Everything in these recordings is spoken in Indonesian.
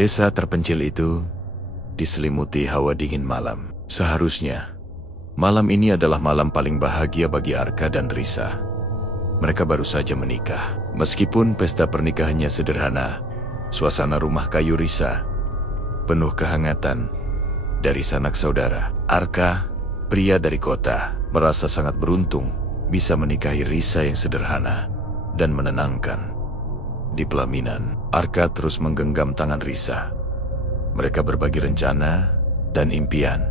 Desa terpencil itu diselimuti hawa dingin malam. Seharusnya malam ini adalah malam paling bahagia bagi Arka dan Risa. Mereka baru saja menikah. Meskipun pesta pernikahannya sederhana, suasana rumah kayu Risa penuh kehangatan dari sanak saudara. Arka, pria dari kota, merasa sangat beruntung bisa menikahi Risa yang sederhana dan menenangkan. Di pelaminan, Arka terus menggenggam tangan Risa. Mereka berbagi rencana dan impian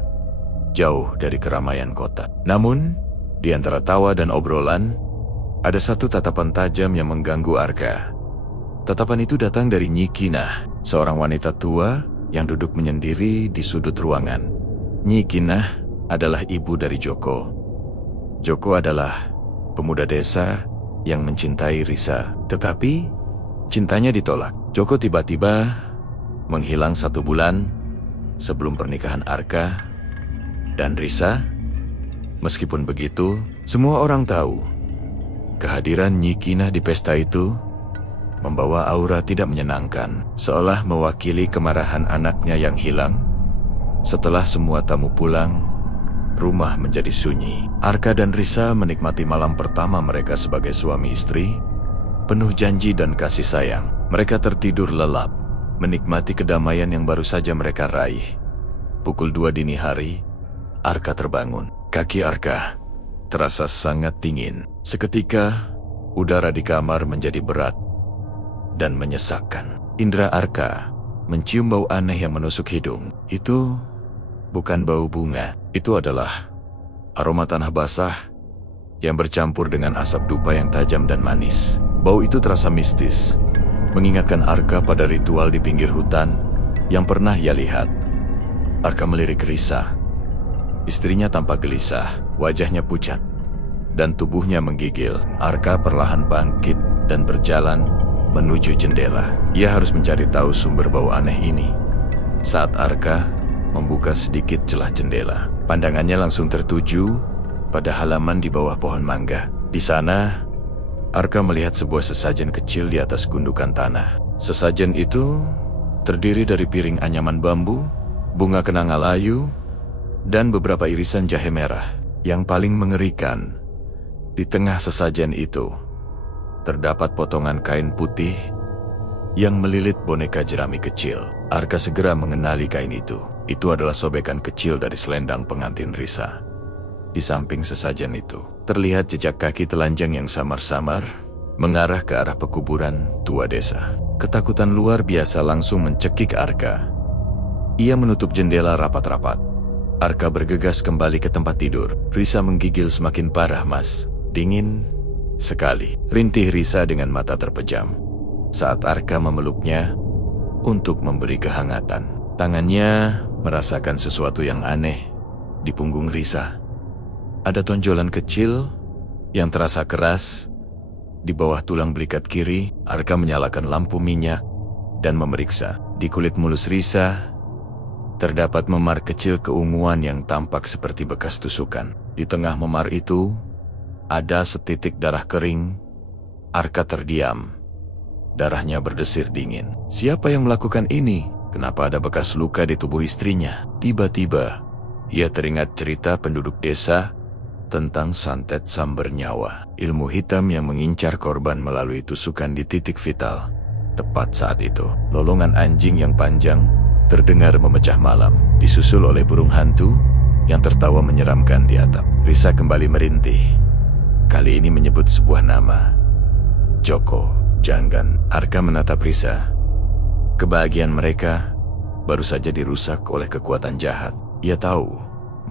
jauh dari keramaian kota. Namun, di antara tawa dan obrolan, ada satu tatapan tajam yang mengganggu Arka. Tatapan itu datang dari Nyi Kinah, seorang wanita tua yang duduk menyendiri di sudut ruangan. Nyi Kinah adalah ibu dari Joko. Joko adalah pemuda desa yang mencintai Risa, tetapi cintanya ditolak. Joko tiba-tiba menghilang 1 bulan sebelum pernikahan Arka dan Risa. Meskipun begitu, semua orang tahu kehadiran Nyi Kinah di pesta itu membawa aura tidak menyenangkan, seolah mewakili kemarahan anaknya yang hilang. Setelah semua tamu pulang, rumah menjadi sunyi. Arka dan Risa menikmati malam pertama mereka sebagai suami istri, penuh janji dan kasih sayang. Mereka tertidur lelap, menikmati kedamaian yang baru saja mereka raih. Pukul 2 dini hari, Arka terbangun. Kaki Arka terasa sangat dingin. Seketika, udara di kamar menjadi berat dan menyesakkan. Indra Arka mencium bau aneh yang menusuk hidung. Itu bukan bau bunga, itu adalah aroma tanah basah yang bercampur dengan asap dupa yang tajam dan manis. Bau itu terasa mistis, mengingatkan Arka pada ritual di pinggir hutan yang pernah ia lihat. Arka melirik Risa. Istrinya tampak gelisah, wajahnya pucat, dan tubuhnya menggigil. Arka perlahan bangkit dan berjalan menuju jendela. Ia harus mencari tahu sumber bau aneh ini. Saat Arka membuka sedikit celah jendela, pandangannya langsung tertuju pada halaman di bawah pohon mangga. Di sana, Arka melihat sebuah sesajen kecil di atas gundukan tanah. Sesajen itu terdiri dari piring anyaman bambu, bunga kenanga layu, dan beberapa irisan jahe merah. Yang paling mengerikan, di tengah sesajen itu terdapat potongan kain putih yang melilit boneka jerami kecil. Arka segera mengenali kain itu. Itu adalah sobekan kecil dari selendang pengantin Risa. Di samping sesajen itu, terlihat jejak kaki telanjang yang samar-samar mengarah ke arah pekuburan tua desa. Ketakutan luar biasa langsung mencekik Arka. Ia menutup jendela rapat-rapat. Arka bergegas kembali ke tempat tidur. Risa menggigil semakin parah, Mas. Dingin sekali, rintih Risa dengan mata terpejam saat Arka memeluknya untuk memberi kehangatan. Tangannya merasakan sesuatu yang aneh di punggung Risa. Ada tonjolan kecil yang terasa keras di bawah tulang belikat kiri. Arka menyalakan lampu minyak dan memeriksa. Di kulit mulus Risa terdapat memar kecil keunguan yang tampak seperti bekas tusukan. Di tengah memar itu ada setitik darah kering. Arka terdiam. Darahnya berdesir dingin. Siapa yang melakukan ini? Kenapa ada bekas luka di tubuh istrinya? Tiba-tiba, ia teringat cerita penduduk desa tentang santet samber nyawa. Ilmu hitam yang mengincar korban melalui tusukan di titik vital. Tepat saat itu, lolongan anjing yang panjang terdengar memecah malam, disusul oleh burung hantu yang tertawa menyeramkan di atap. Risa kembali merintih. Kali ini menyebut sebuah nama. Joko. Janggan. Arka menatap Risa. Kebahagiaan mereka baru saja dirusak oleh kekuatan jahat. Ia tahu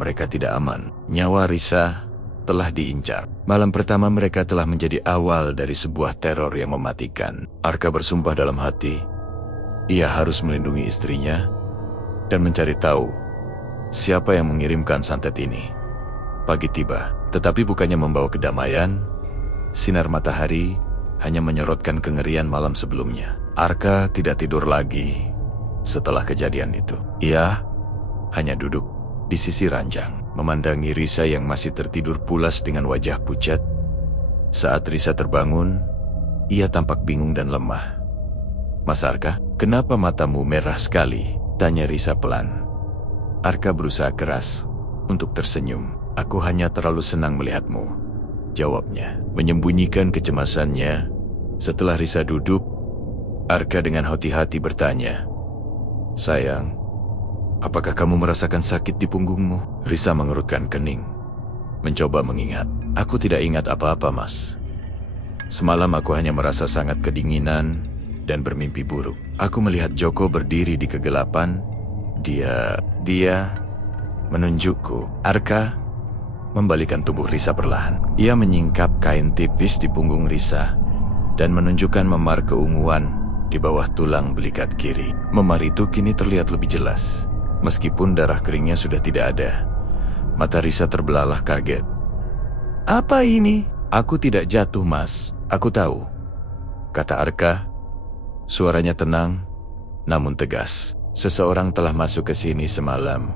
mereka tidak aman. Nyawa Risa telah diincar. Malam pertama mereka telah menjadi awal dari sebuah teror yang mematikan. Arka bersumpah dalam hati, ia harus melindungi istrinya dan mencari tahu siapa yang mengirimkan santet ini. Pagi tiba, tetapi bukannya membawa kedamaian. Sinar matahari hanya menyorotkan kengerian malam sebelumnya. Arka tidak tidur lagi setelah kejadian itu. Ia hanya duduk di sisi ranjang, memandangi Risa yang masih tertidur pulas dengan wajah pucat. Saat Risa terbangun, ia tampak bingung dan lemah. Mas Arka, kenapa matamu merah sekali? Tanya Risa pelan. Arka berusaha keras untuk tersenyum. Aku hanya terlalu senang melihatmu, jawabnya. Menyembunyikan kecemasannya, setelah Risa duduk, Arka dengan hati-hati bertanya, sayang, apakah kamu merasakan sakit di punggungmu? Risa mengerutkan kening, mencoba mengingat. Aku tidak ingat apa-apa, Mas. Semalam aku hanya merasa sangat kedinginan dan bermimpi buruk. Aku melihat Joko berdiri di kegelapan. Dia menunjukku. Arka membalikan tubuh Risa perlahan. Ia menyingkap kain tipis di punggung Risa dan menunjukkan memar keunguan di bawah tulang belikat kiri. Memar itu kini terlihat lebih jelas. Meskipun darah keringnya sudah tidak ada. Mata Risa terbelalak kaget. Apa ini? Aku tidak jatuh, Mas. Aku tahu, kata Arka. Suaranya tenang, namun tegas. Seseorang telah masuk ke sini semalam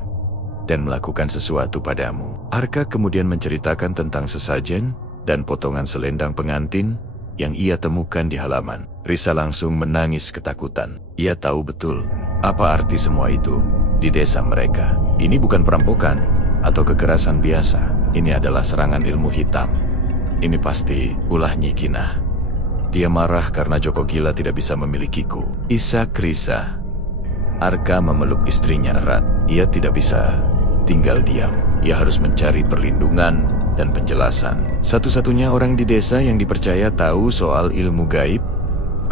dan melakukan sesuatu padamu. Arka kemudian menceritakan tentang sesajen dan potongan selendang pengantin yang ia temukan di halaman. Risa langsung menangis ketakutan. Ia tahu betul apa arti semua itu di desa mereka. Ini bukan perampokan atau kekerasan biasa. Ini adalah serangan ilmu hitam. Ini pasti ulah Nyi Kinah. Dia marah karena Joko Gila tidak bisa memilikiku. Isak Risa. Arka memeluk istrinya erat. Ia tidak bisa tinggal diam. Ia harus mencari perlindungan dan penjelasan. Satu-satunya orang di desa yang dipercaya tahu soal ilmu gaib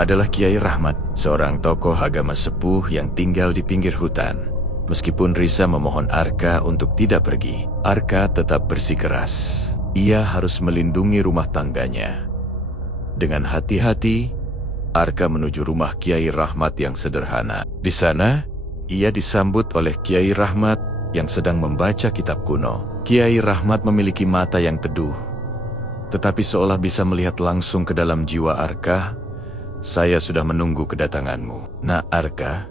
adalah Kiai Rahmat, seorang tokoh agama sepuh yang tinggal di pinggir hutan. Meskipun Risa memohon Arka untuk tidak pergi, Arka tetap bersikeras. Ia harus melindungi rumah tangganya. Dengan hati-hati, Arka menuju rumah Kiai Rahmat yang sederhana. Di sana, ia disambut oleh Kiai Rahmat yang sedang membaca kitab kuno. Kiai Rahmat memiliki mata yang teduh, tetapi seolah bisa melihat langsung ke dalam jiwa Arka. Saya sudah menunggu kedatanganmu. Nah Arka,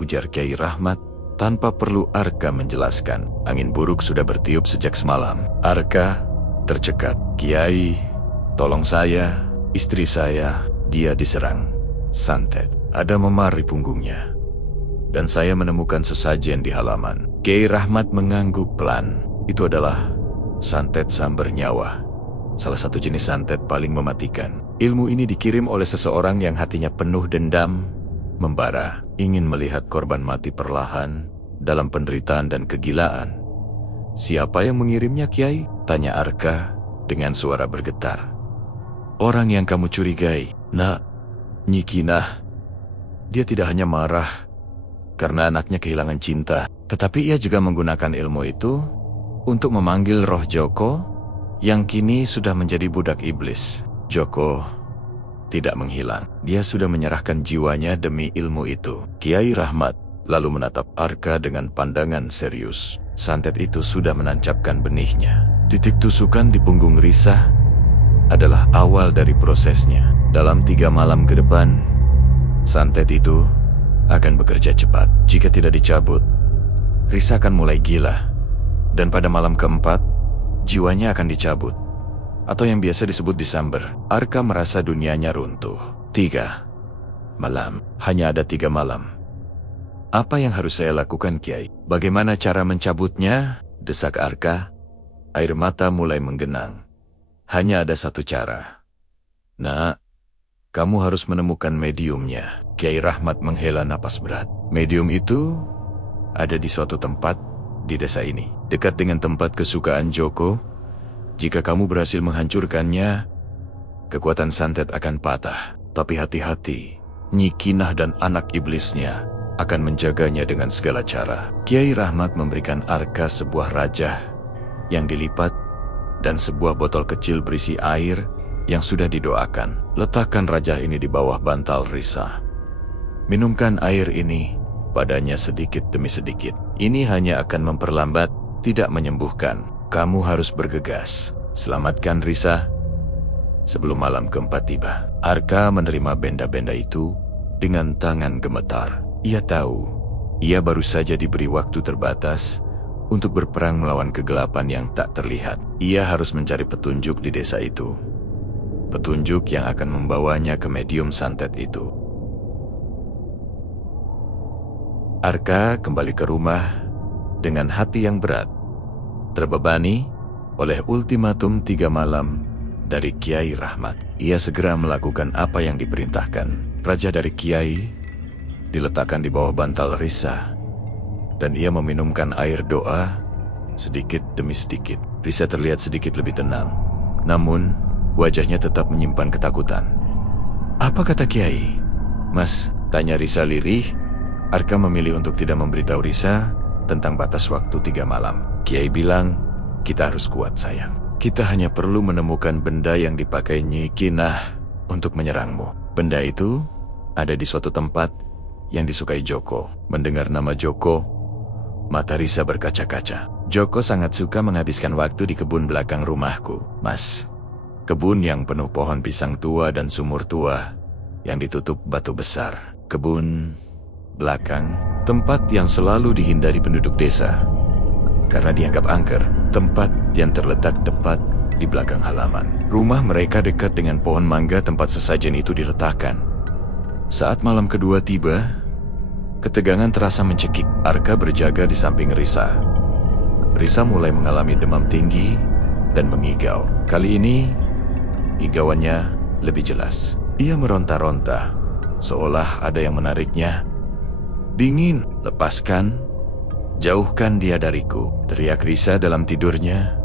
ujar Kiai Rahmat, tanpa perlu Arka menjelaskan. Angin buruk sudah bertiup sejak semalam. Arka tercekat. Kiai, tolong saya, istri saya, dia diserang santet. Ada memar di punggungnya. Dan saya menemukan sesajen di halaman. Kiai Rahmat mengangguk pelan. Itu adalah santet sambar nyawa. Salah satu jenis santet paling mematikan. Ilmu ini dikirim oleh seseorang yang hatinya penuh dendam, membara, ingin melihat korban mati perlahan dalam penderitaan dan kegilaan. Siapa yang mengirimnya, Kiai? Tanya Arka dengan suara bergetar. Orang yang kamu curigai. Nak, Nyi Kinah. Dia tidak hanya marah karena anaknya kehilangan cinta, tetapi ia juga menggunakan ilmu itu untuk memanggil roh Joko yang kini sudah menjadi budak iblis. Joko tidak menghilang. Dia sudah menyerahkan jiwanya demi ilmu itu. Kiai Rahmat lalu menatap Arka dengan pandangan serius. Santet itu sudah menancapkan benihnya. Titik tusukan di punggung Risa adalah awal dari prosesnya. Dalam 3 malam ke depan, santet itu akan bekerja cepat. Jika tidak dicabut, Risa akan mulai gila. Dan pada malam keempat, jiwanya akan dicabut. Atau yang biasa disebut disamber. Arka merasa dunianya runtuh. 3 malam. Hanya ada 3 malam. Apa yang harus saya lakukan, Kiai? Bagaimana cara mencabutnya? Desak Arka. Air mata mulai menggenang. Hanya ada satu cara. Nak, kamu harus menemukan mediumnya. Kiai Rahmat menghela napas berat. Medium itu ada di suatu tempat di desa ini. Dekat dengan tempat kesukaan Joko. Jika kamu berhasil menghancurkannya, kekuatan santet akan patah. Tapi hati-hati, Nyi Kinah dan anak iblisnya akan menjaganya dengan segala cara. Kiai Rahmat memberikan Arka sebuah rajah yang dilipat dan sebuah botol kecil berisi air yang sudah didoakan. Letakkan rajah ini di bawah bantal Risa. Minumkan air ini padanya sedikit demi sedikit. Ini hanya akan memperlambat, tidak menyembuhkan. Kamu harus bergegas. Selamatkan Risa sebelum malam keempat tiba. Arka menerima benda-benda itu dengan tangan gemetar. Ia tahu, ia baru saja diberi waktu terbatas untuk berperang melawan kegelapan yang tak terlihat. Ia harus mencari petunjuk di desa itu. Petunjuk yang akan membawanya ke medium santet itu. Arka kembali ke rumah dengan hati yang berat, terbebani oleh ultimatum 3 malam dari Kiai Rahmat. Ia segera melakukan apa yang diperintahkan. Raja dari Kiai diletakkan di bawah bantal Risa, dan ia meminumkan air doa sedikit demi sedikit. Risa terlihat sedikit lebih tenang, namun wajahnya tetap menyimpan ketakutan. "Apa kata Kiai?" "Mas," tanya Risa lirih. Arka memilih untuk tidak memberitahu Risa tentang batas waktu 3 malam. "Kiai bilang, kita harus kuat sayang. Kita hanya perlu menemukan benda yang dipakai Nyi Kinah untuk menyerangmu. Benda itu ada di suatu tempat yang disukai Joko." Mendengar nama Joko, mata Risa berkaca-kaca. "Joko sangat suka menghabiskan waktu di kebun belakang rumahku, Mas. Kebun yang penuh pohon pisang tua dan sumur tua yang ditutup batu besar. Kebun belakang, tempat yang selalu dihindari penduduk desa karena dianggap angker. Tempat yang terletak tepat di belakang halaman rumah mereka, dekat dengan pohon mangga tempat sesajen itu diletakkan." Saat malam kedua tiba, ketegangan terasa mencekik. Arka berjaga di samping Risa. Risa mulai mengalami demam tinggi dan mengigau. Kali ini, igauannya lebih jelas. Ia meronta-ronta, seolah ada yang menariknya. "Dingin, lepaskan, jauhkan dia dariku," teriak Risa dalam tidurnya.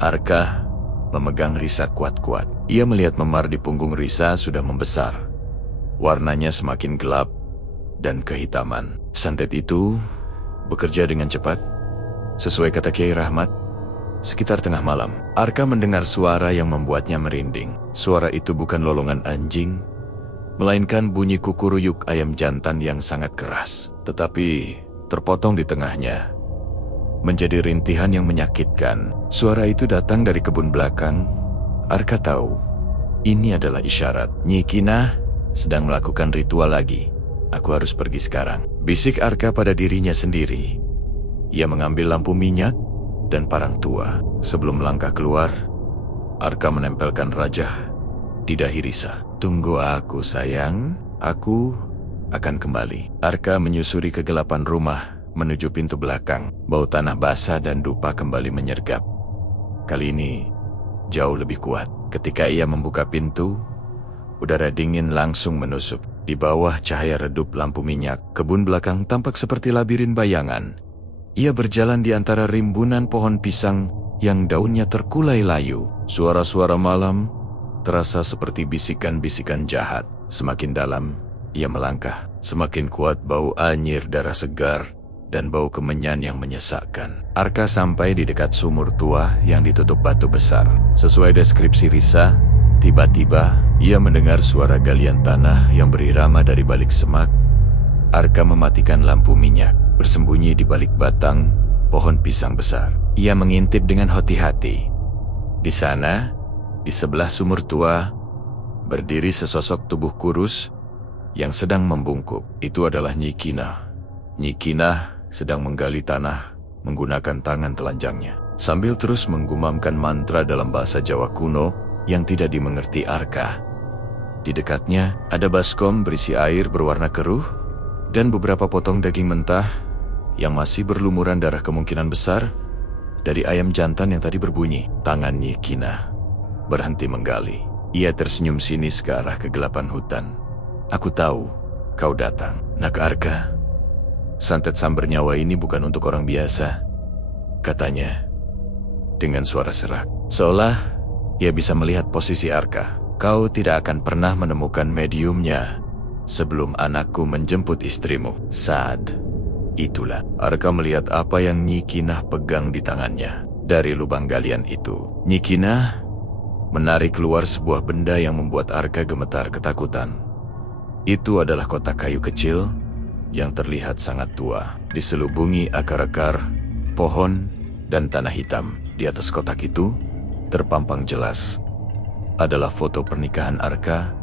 Arka memegang Risa kuat-kuat. Ia melihat memar di punggung Risa sudah membesar. Warnanya semakin gelap dan kehitaman. Santet itu bekerja dengan cepat. Sesuai kata Kiai Rahmat, sekitar tengah malam, Arka mendengar suara yang membuatnya merinding. Suara itu bukan lolongan anjing, melainkan bunyi kukuruyuk ayam jantan yang sangat keras, tetapi terpotong di tengahnya menjadi rintihan yang menyakitkan. Suara itu datang dari kebun belakang. Arka tahu ini adalah isyarat. Nyi Kinah sedang melakukan ritual lagi. "Aku harus pergi sekarang," bisik Arka pada dirinya sendiri. Ia mengambil lampu minyak dan parang tua. Sebelum melangkah keluar, Arka menempelkan rajah di dahi Risa. "Tunggu aku sayang, aku akan kembali." Arka menyusuri kegelapan rumah menuju pintu belakang. Bau tanah basah dan dupa kembali menyergap. Kali ini jauh lebih kuat. Ketika ia membuka pintu, udara dingin langsung menusuk. Di bawah cahaya redup lampu minyak, kebun belakang tampak seperti labirin bayangan. Ia berjalan di antara rimbunan pohon pisang yang daunnya terkulai layu. Suara-suara malam terasa seperti bisikan-bisikan jahat. Semakin dalam ia melangkah, semakin kuat bau anyir darah segar dan bau kemenyan yang menyesakkan. Arka sampai di dekat sumur tua yang ditutup batu besar. Sesuai deskripsi Risa, tiba-tiba ia mendengar suara galian tanah yang berirama dari balik semak. Arka mematikan lampu minyak, bersembunyi di balik batang pohon pisang besar. Ia mengintip dengan hati-hati. Di sana, di sebelah sumur tua, berdiri sesosok tubuh kurus yang sedang membungkuk. Itu adalah Nyi Kinah. Nyi Kinah sedang menggali tanah menggunakan tangan telanjangnya, sambil terus menggumamkan mantra dalam bahasa Jawa kuno yang tidak dimengerti Arka. Di dekatnya ada baskom berisi air berwarna keruh dan beberapa potong daging mentah yang masih berlumuran darah, kemungkinan besar dari ayam jantan yang tadi berbunyi. Tangan Nyi Kinah berhenti menggali. Ia tersenyum sinis ke arah kegelapan hutan. "Aku tahu kau datang, Nak Arka. Santet sambar nyawa ini bukan untuk orang biasa," katanya dengan suara serak, seolah ia bisa melihat posisi Arka. "Kau tidak akan pernah menemukan mediumnya sebelum anakku menjemput istrimu." Saat itulah Arka melihat apa yang Nyi Kinah pegang di tangannya. Dari lubang galian itu, Nyi Kinah menarik keluar sebuah benda yang membuat Arka gemetar ketakutan. Itu adalah kotak kayu kecil yang terlihat sangat tua, diselubungi akar-akar pohon dan tanah hitam. Di atas kotak itu terpampang jelas adalah foto pernikahan Arka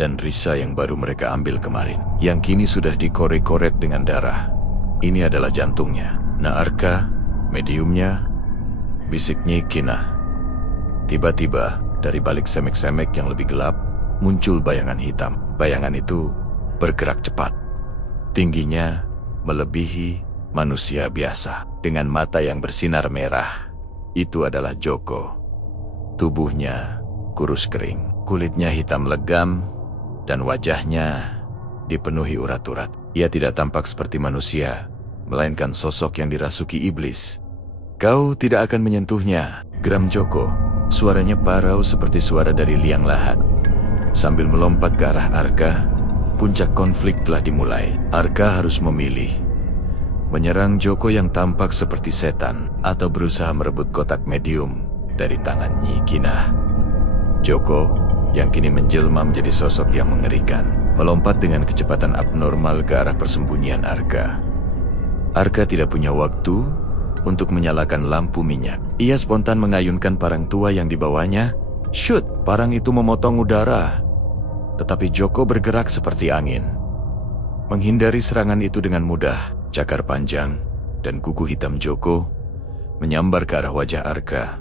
dan Risa yang baru mereka ambil kemarin, yang kini sudah dikorek-korek dengan darah. "Ini adalah jantungnya, Nah Arka, mediumnya," bisik Nyi Kinah. Tiba-tiba dari balik semek-semek yang lebih gelap muncul bayangan hitam. Bayangan itu bergerak cepat. Tingginya melebihi manusia biasa. Dengan mata yang bersinar merah, itu adalah Joko. Tubuhnya kurus kering, kulitnya hitam legam, dan wajahnya dipenuhi urat-urat. Ia tidak tampak seperti manusia, melainkan sosok yang dirasuki iblis. "Kau tidak akan menyentuhnya," geram Joko. Suaranya parau seperti suara dari liang lahat. Sambil melompat ke arah Arka, puncak konflik telah dimulai. Arka harus memilih, menyerang Joko yang tampak seperti setan, atau berusaha merebut kotak medium dari tangan Nyi Kinah. Joko, yang kini menjelma menjadi sosok yang mengerikan, melompat dengan kecepatan abnormal ke arah persembunyian Arka. Arka tidak punya waktu untuk menyalakan lampu minyak. Ia spontan mengayunkan parang tua yang dibawanya. Shoot! Parang itu memotong udara. Tetapi Joko bergerak seperti angin, menghindari serangan itu dengan mudah. Cakar panjang dan kuku hitam Joko menyambar ke arah wajah Arka.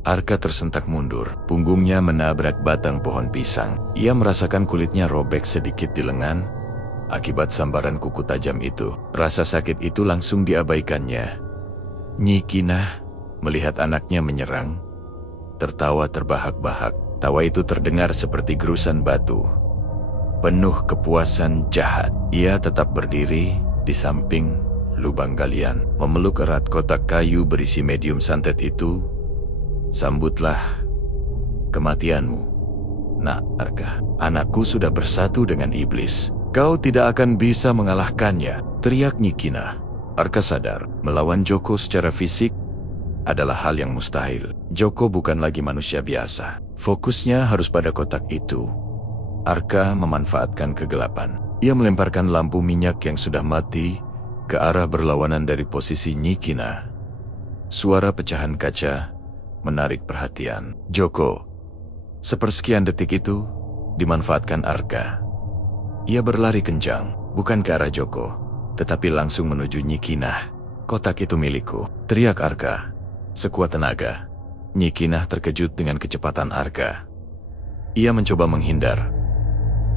Arka tersentak mundur, punggungnya menabrak batang pohon pisang. Ia merasakan kulitnya robek sedikit di lengan akibat sambaran kuku tajam itu. Rasa sakit itu langsung diabaikannya. Nyi Kinah melihat anaknya menyerang, tertawa terbahak-bahak. Tawa itu terdengar seperti gerusan batu, penuh kepuasan jahat. Ia tetap berdiri di samping lubang galian, memeluk erat kotak kayu berisi medium santet itu. "Sambutlah kematianmu, Nak Arka. Anakku sudah bersatu dengan iblis. Kau tidak akan bisa mengalahkannya," teriak Nyi Kinah. Arka sadar, melawan Joko secara fisik adalah hal yang mustahil. Joko bukan lagi manusia biasa. Fokusnya harus pada kotak itu. Arka memanfaatkan kegelapan. Ia melemparkan lampu minyak yang sudah mati ke arah berlawanan dari posisi Nyi Kinah. Suara pecahan kaca menarik perhatian Joko. Sepersekian detik itu dimanfaatkan Arka. Ia berlari kencang, bukan ke arah Joko, tetapi langsung menuju Nyi Kinah. "Kotak itu milikku," teriak Arka sekuat tenaga. Nyi Kinah terkejut dengan kecepatan Arka. Ia mencoba menghindar,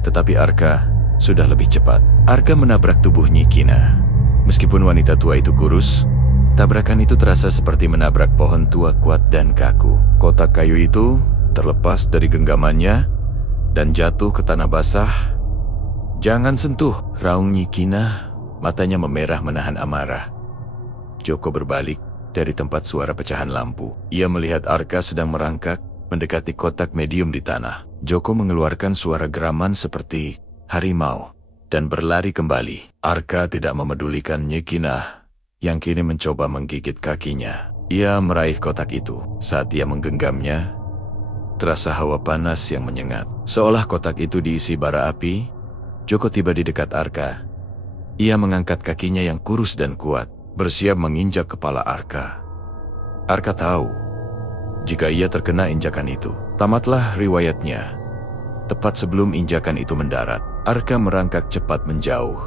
tetapi Arka sudah lebih cepat. Arka menabrak tubuh Nyi Kinah. Meskipun wanita tua itu kurus, tabrakan itu terasa seperti menabrak pohon tua kuat dan kaku. Kotak kayu itu terlepas dari genggamannya dan jatuh ke tanah basah. "Jangan sentuh," raung Nyi Kinah, matanya memerah menahan amarah. Joko berbalik dari tempat suara pecahan lampu. Ia melihat Arka sedang merangkak mendekati kotak medium di tanah. Joko mengeluarkan suara geraman seperti harimau dan berlari kembali. Arka tidak memedulikan Nyi Kinah yang kini mencoba menggigit kakinya. Ia meraih kotak itu. Saat ia menggenggamnya, terasa hawa panas yang menyengat. Seolah kotak itu diisi bara api, Joko tiba di dekat Arka. Ia mengangkat kakinya yang kurus dan kuat, bersiap menginjak kepala Arka. Arka tahu, jika ia terkena injakan itu, tamatlah riwayatnya. Tepat sebelum injakan itu mendarat, Arka merangkak cepat menjauh,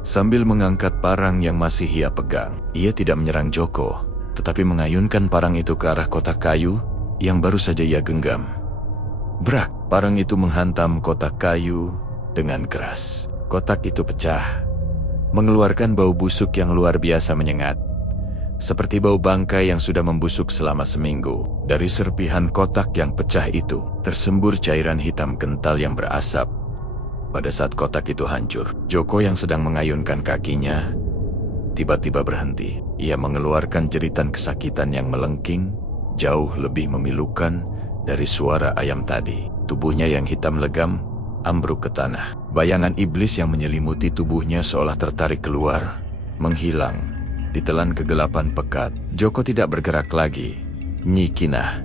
sambil mengangkat parang yang masih ia pegang. Ia tidak menyerang Joko, tetapi mengayunkan parang itu ke arah kotak kayu yang baru saja ia genggam. Brak! Parang itu menghantam kotak kayu dengan keras. Kotak itu pecah, mengeluarkan bau busuk yang luar biasa menyengat, seperti bau bangkai yang sudah membusuk selama seminggu. Dari serpihan kotak yang pecah itu, tersembur cairan hitam kental yang berasap. Pada saat kotak itu hancur, Joko yang sedang mengayunkan kakinya tiba-tiba berhenti. Ia mengeluarkan jeritan kesakitan yang melengking, jauh lebih memilukan dari suara ayam tadi. Tubuhnya yang hitam legam ambruk ke tanah. Bayangan iblis yang menyelimuti tubuhnya seolah tertarik keluar, menghilang ditelan kegelapan pekat. Joko tidak bergerak lagi. Nyi Kinah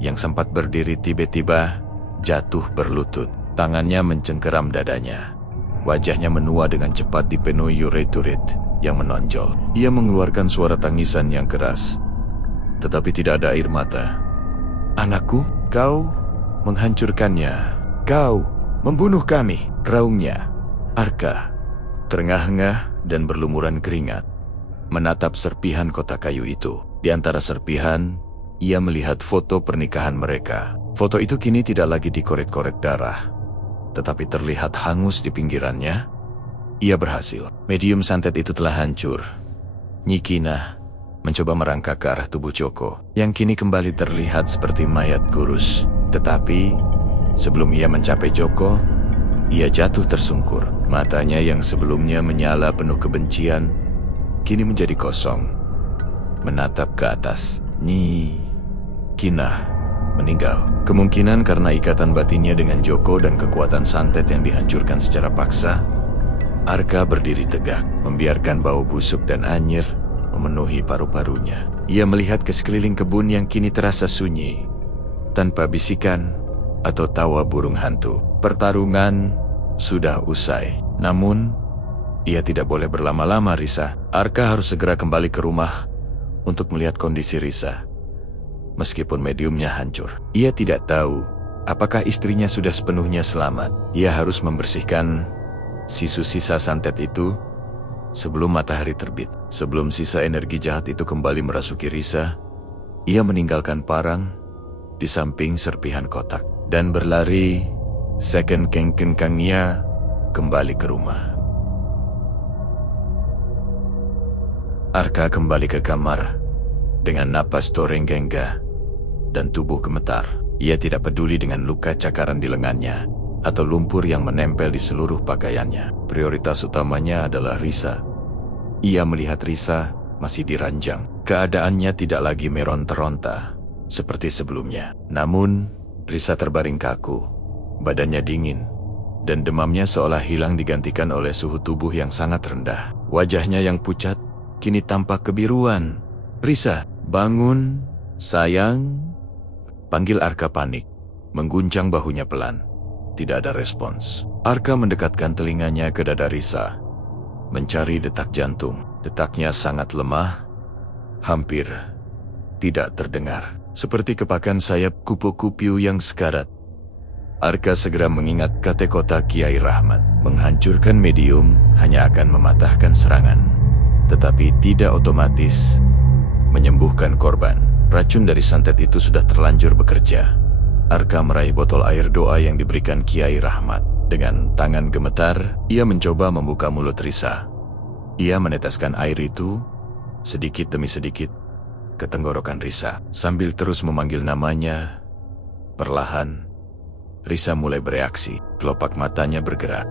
yang sempat berdiri tiba-tiba jatuh berlutut. Tangannya mencengkeram dadanya. Wajahnya menua dengan cepat dipenuhi uret-uret yang menonjol. Ia mengeluarkan suara tangisan yang keras, tetapi tidak ada air mata. "Anakku, kau menghancurkannya. Kau membunuh kami," raungnya. Arka terengah-engah dan berlumuran keringat menatap serpihan kotak kayu itu. Di antara serpihan, ia melihat foto pernikahan mereka. Foto itu kini tidak lagi dikorek-korek darah, tetapi terlihat hangus di pinggirannya. Ia berhasil. Medium santet itu telah hancur. Nyi Kinah mencoba merangkak ke arah tubuh Joko, yang kini kembali terlihat seperti mayat kurus. Tetapi, sebelum ia mencapai Joko, ia jatuh tersungkur. Matanya yang sebelumnya menyala penuh kebencian, kini menjadi kosong, menatap ke atas. Nyi Kinah meninggal. Kemungkinan karena ikatan batinnya dengan Joko dan kekuatan santet yang dihancurkan secara paksa. Arka berdiri tegak, membiarkan bau busuk dan anyir memenuhi paru-parunya. Ia melihat ke sekeliling kebun yang kini terasa sunyi, tanpa bisikan atau tawa burung hantu. Pertarungan sudah usai. Namun, ia tidak boleh berlama-lama, Risa. Arka harus segera kembali ke rumah untuk melihat kondisi Risa. Meskipun mediumnya hancur, ia tidak tahu apakah istrinya sudah sepenuhnya selamat. Ia harus membersihkan sisa santet itu sebelum matahari terbit. Sebelum sisa energi jahat itu kembali merasuki Risa, ia meninggalkan parang di samping serpihan kotak dan berlari second kengkengkangnya kembali ke rumah. Arka kembali ke kamar dengan napas torenggengga dan tubuh gemetar. Ia tidak peduli dengan luka cakaran di lengannya atau lumpur yang menempel di seluruh pakaiannya. Prioritas utamanya adalah Risa. Ia melihat Risa masih diranjang. Keadaannya tidak lagi meronta-ronta seperti sebelumnya. Namun, Risa terbaring kaku, badannya dingin, dan demamnya seolah hilang digantikan oleh suhu tubuh yang sangat rendah. Wajahnya yang pucat kini tampak kebiruan. "Risa, bangun, sayang," panggil Arka panik, mengguncang bahunya pelan. Tidak ada respons. Arka mendekatkan telinganya ke dada Risa, mencari detak jantung. Detaknya sangat lemah, hampir tidak terdengar, seperti kepakan sayap kupu-kupu yang sekarat. Arka segera mengingat kata-kata Kiai Rahmat, menghancurkan medium hanya akan mematahkan serangan, tetapi tidak otomatis menyembuhkan korban. Racun dari santet itu sudah terlanjur bekerja. Arka meraih botol air doa yang diberikan Kiai Rahmat. Dengan tangan gemetar, ia mencoba membuka mulut Risa. Ia meneteskan air itu sedikit demi sedikit ke tenggorokan Risa. Sambil terus memanggil namanya, perlahan Risa mulai bereaksi. Kelopak matanya bergerak,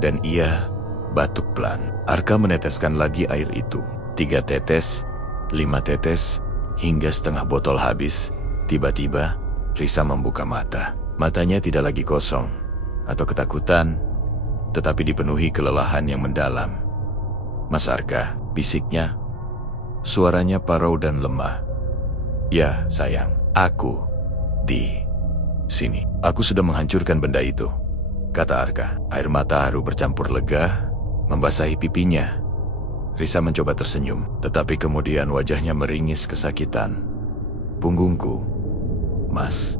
dan ia batuk pelan. Arka meneteskan lagi air itu. 3 tetes, 5 tetes, hingga setengah botol habis. Tiba-tiba, Risa membuka mata. Matanya tidak lagi kosong atau ketakutan, tetapi dipenuhi kelelahan yang mendalam. "Mas Arka," bisiknya. Suaranya parau dan lemah. "Ya, sayang, aku di sini. Aku sudah menghancurkan benda itu," kata Arka. Air mata haru bercampur lega membasahi pipinya. Risa mencoba tersenyum, tetapi kemudian wajahnya meringis kesakitan. "Punggungku, Mas,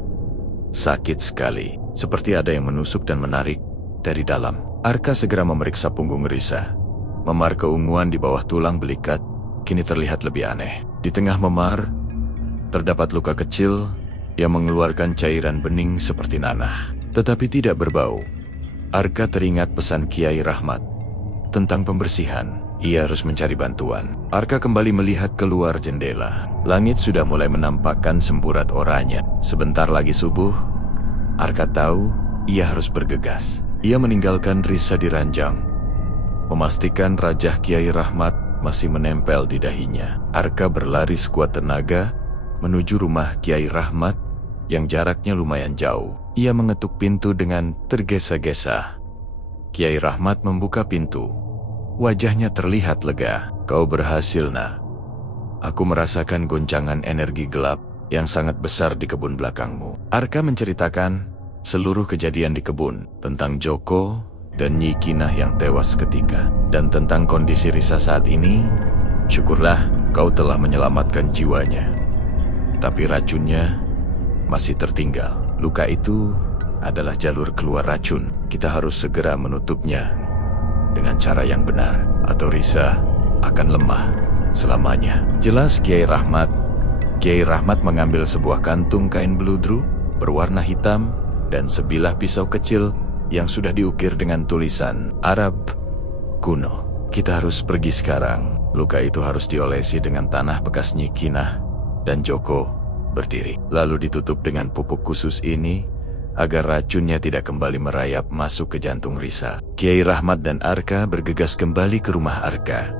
sakit sekali." Seperti ada yang menusuk dan menarik dari dalam. Arka segera memeriksa punggung Risa. Memar keunguan di bawah tulang belikat kini terlihat lebih aneh. Di tengah memar, terdapat luka kecil yang mengeluarkan cairan bening seperti nanah, tetapi tidak berbau. Arka teringat pesan Kiai Rahmat tentang pembersihan. Ia harus mencari bantuan. Arka kembali melihat keluar jendela. Langit sudah mulai menampakkan semburat oranye. Sebentar lagi subuh. Arka tahu ia harus bergegas. Ia meninggalkan Risa di ranjang, memastikan rajah Kiai Rahmat masih menempel di dahinya. Arka berlari sekuat tenaga menuju rumah Kiai Rahmat yang jaraknya lumayan jauh. Ia mengetuk pintu dengan tergesa-gesa. Kiai Rahmat membuka pintu. Wajahnya terlihat lega. "Kau berhasil, Nak. Aku merasakan goncangan energi gelap yang sangat besar di kebun belakangmu." Arka menceritakan seluruh kejadian di kebun, tentang Joko dan Nyi Kinah yang tewas seketika, dan tentang kondisi Risa saat ini. "Syukurlah kau telah menyelamatkan jiwanya. Tapi racunnya masih tertinggal. Luka itu adalah jalur keluar racun. Kita harus segera menutupnya dengan cara yang benar, atau Risa akan lemah selamanya." Jelas Kiai Rahmat. Kiai Rahmat mengambil sebuah kantung kain beludru berwarna hitam dan sebilah pisau kecil yang sudah diukir dengan tulisan Arab kuno. Kita harus pergi sekarang. Luka itu harus diolesi dengan tanah bekas Nyi Kinah dan Joko berdiri. Lalu ditutup dengan pupuk khusus ini agar racunnya tidak kembali merayap masuk ke jantung Risa. Kiai Rahmat dan Arka bergegas kembali ke rumah Arka.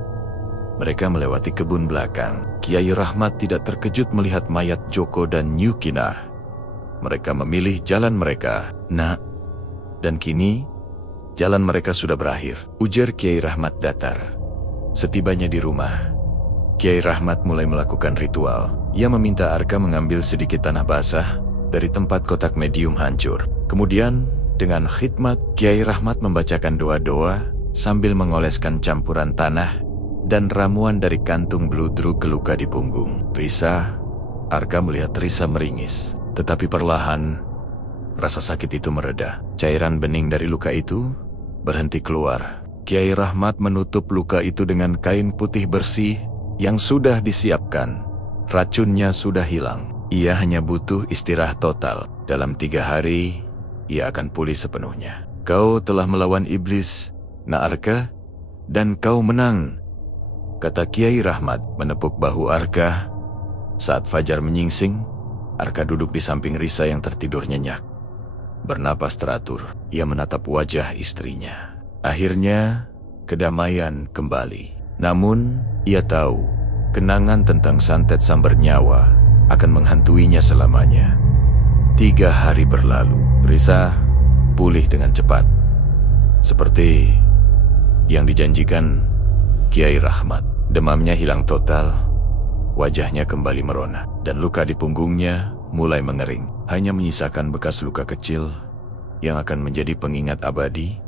Mereka melewati kebun belakang. Kiai Rahmat tidak terkejut melihat mayat Joko dan Nyi Kinah. Mereka memilih jalan mereka. Nah, dan kini jalan mereka sudah berakhir, ujar Kiai Rahmat datar. Setibanya di rumah, Kiai Rahmat mulai melakukan ritual. Ia meminta Arka mengambil sedikit tanah basah dari tempat kotak medium hancur. Kemudian, dengan khidmat, Kiai Rahmat membacakan doa-doa sambil mengoleskan campuran tanah dan ramuan dari kantung bludruk ke luka di punggung Risa. Arka melihat Risa meringis, tetapi perlahan rasa sakit itu mereda. Cairan bening dari luka itu berhenti keluar. Kiai Rahmat menutup luka itu dengan kain putih bersih yang sudah disiapkan. Racunnya sudah hilang. Ia hanya butuh istirahat total. Dalam 3 hari, ia akan pulih sepenuhnya. Kau telah melawan iblis, Arka, dan kau menang, kata Kiai Rahmat menepuk bahu Arka. Saat fajar menyingsing, Arka duduk di samping Risa yang tertidur nyenyak. Bernapas teratur, ia menatap wajah istrinya. Akhirnya, kedamaian kembali. Namun, ia tahu kenangan tentang santet sambar nyawa akan menghantuinya selamanya. 3 hari berlalu, Risa pulih dengan cepat. Seperti yang dijanjikan Kiai Rahmat. Demamnya hilang total, wajahnya kembali merona, dan luka di punggungnya mulai mengering. Hanya menyisakan bekas luka kecil yang akan menjadi pengingat abadi.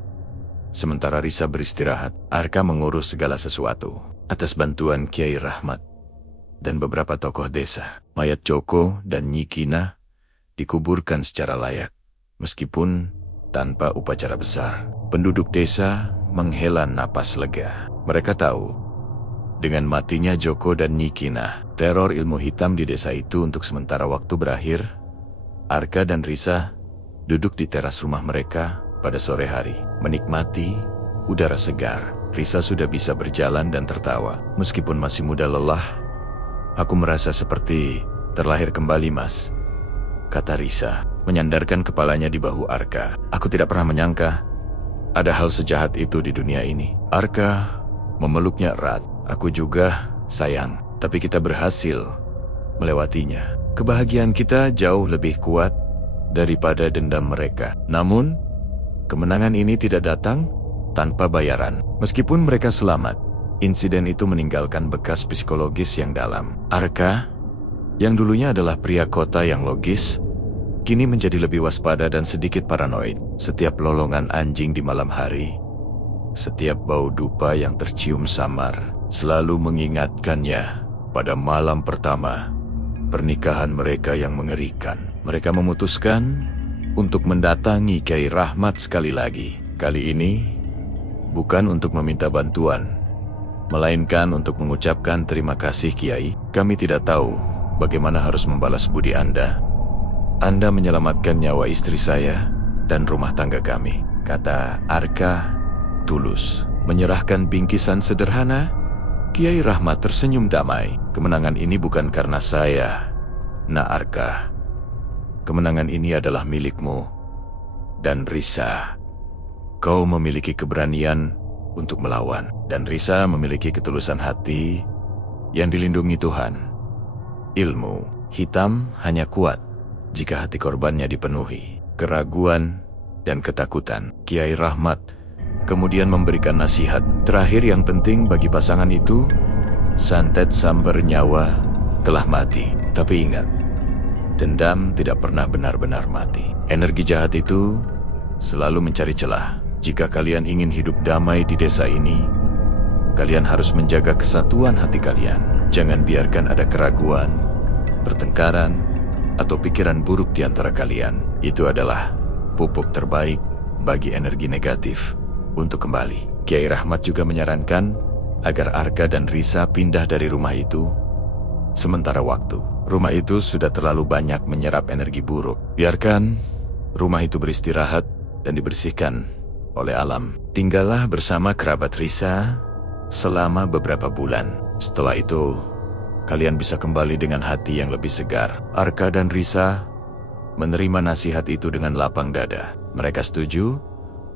Sementara Risa beristirahat, Arka mengurus segala sesuatu. Atas bantuan Kiai Rahmat dan beberapa tokoh desa, mayat Joko dan Nyi Kinah dikuburkan secara layak. Meskipun tanpa upacara besar, penduduk desa menghela napas lega. Mereka tahu, dengan matinya Joko dan Nyi Kinah, teror ilmu hitam di desa itu untuk sementara waktu berakhir. Arka dan Risa duduk di teras rumah mereka pada sore hari, menikmati udara segar. Risa sudah bisa berjalan dan tertawa. Meskipun masih muda lelah, aku merasa seperti terlahir kembali, Mas, kata Risa, menyandarkan kepalanya di bahu Arka. Aku tidak pernah menyangka ada hal sejahat itu di dunia ini. Arka memeluknya erat. Aku juga, sayang, tapi kita berhasil melewatinya. Kebahagiaan kita jauh lebih kuat daripada dendam mereka. Namun, kemenangan ini tidak datang tanpa bayaran. Meskipun mereka selamat, insiden itu meninggalkan bekas psikologis yang dalam. Arka, yang dulunya adalah pria kota yang logis, kini menjadi lebih waspada dan sedikit paranoid. Setiap lolongan anjing di malam hari, setiap bau dupa yang tercium samar, selalu mengingatkannya pada malam pertama pernikahan mereka yang mengerikan. Mereka memutuskan untuk mendatangi Kiai Rahmat sekali lagi. Kali ini, bukan untuk meminta bantuan, melainkan untuk mengucapkan terima kasih, Kiai. Kami tidak tahu bagaimana harus membalas budi Anda. Anda menyelamatkan nyawa istri saya dan rumah tangga kami, kata Arka tulus. Menyerahkan bingkisan sederhana, Kiai Rahmat tersenyum damai. Kemenangan ini bukan karena saya, Arka. Kemenangan ini adalah milikmu dan Risa. Kau memiliki keberanian untuk melawan, dan Risa memiliki ketulusan hati yang dilindungi Tuhan. Ilmu hitam hanya kuat jika hati korbannya dipenuhi keraguan dan ketakutan. Kiai Rahmat kemudian memberikan nasihat terakhir yang penting bagi pasangan itu. Santet sambar nyawa telah mati, tapi ingat, dendam tidak pernah benar-benar mati. Energi jahat itu selalu mencari celah. Jika kalian ingin hidup damai di desa ini, kalian harus menjaga kesatuan hati kalian. Jangan biarkan ada keraguan, pertengkaran, atau pikiran buruk di antara kalian. Itu adalah pupuk terbaik bagi energi negatif untuk kembali. Kiai Rahmat juga menyarankan agar Arka dan Risa pindah dari rumah itu sementara waktu. Rumah itu sudah terlalu banyak menyerap energi buruk. Biarkan rumah itu beristirahat dan dibersihkan oleh alam. Tinggallah bersama kerabat Risa selama beberapa bulan. Setelah itu, kalian bisa kembali dengan hati yang lebih segar. Arka dan Risa menerima nasihat itu dengan lapang dada. Mereka setuju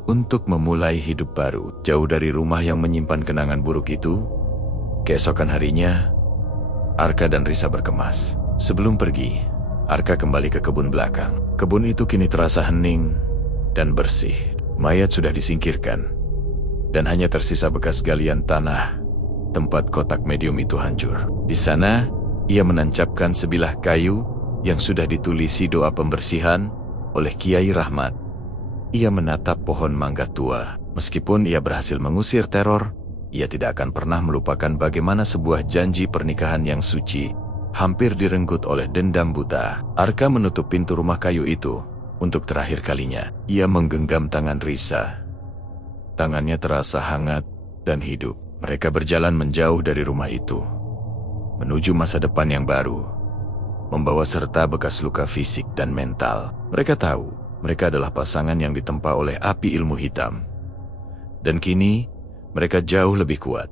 untuk memulai hidup baru, jauh dari rumah yang menyimpan kenangan buruk itu. Keesokan harinya, Arka dan Risa berkemas. Sebelum pergi, Arka kembali ke kebun belakang. Kebun itu kini terasa hening dan bersih. Mayat sudah disingkirkan, dan hanya tersisa bekas galian tanah tempat kotak medium itu hancur. Di sana, ia menancapkan sebilah kayu yang sudah ditulisi doa pembersihan oleh Kiai Rahmat. Ia menatap pohon mangga tua. Meskipun ia berhasil mengusir teror, ia tidak akan pernah melupakan bagaimana sebuah janji pernikahan yang suci hampir direnggut oleh dendam buta. Arka menutup pintu rumah kayu itu untuk terakhir kalinya. Ia menggenggam tangan Risa. Tangannya terasa hangat dan hidup. Mereka berjalan menjauh dari rumah itu, menuju masa depan yang baru, membawa serta bekas luka fisik dan mental. Mereka tahu mereka adalah pasangan yang ditempa oleh api ilmu hitam. Dan kini, mereka jauh lebih kuat.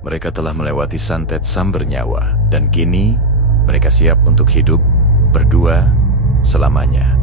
Mereka telah melewati santet samber nyawa. Dan kini, mereka siap untuk hidup berdua selamanya.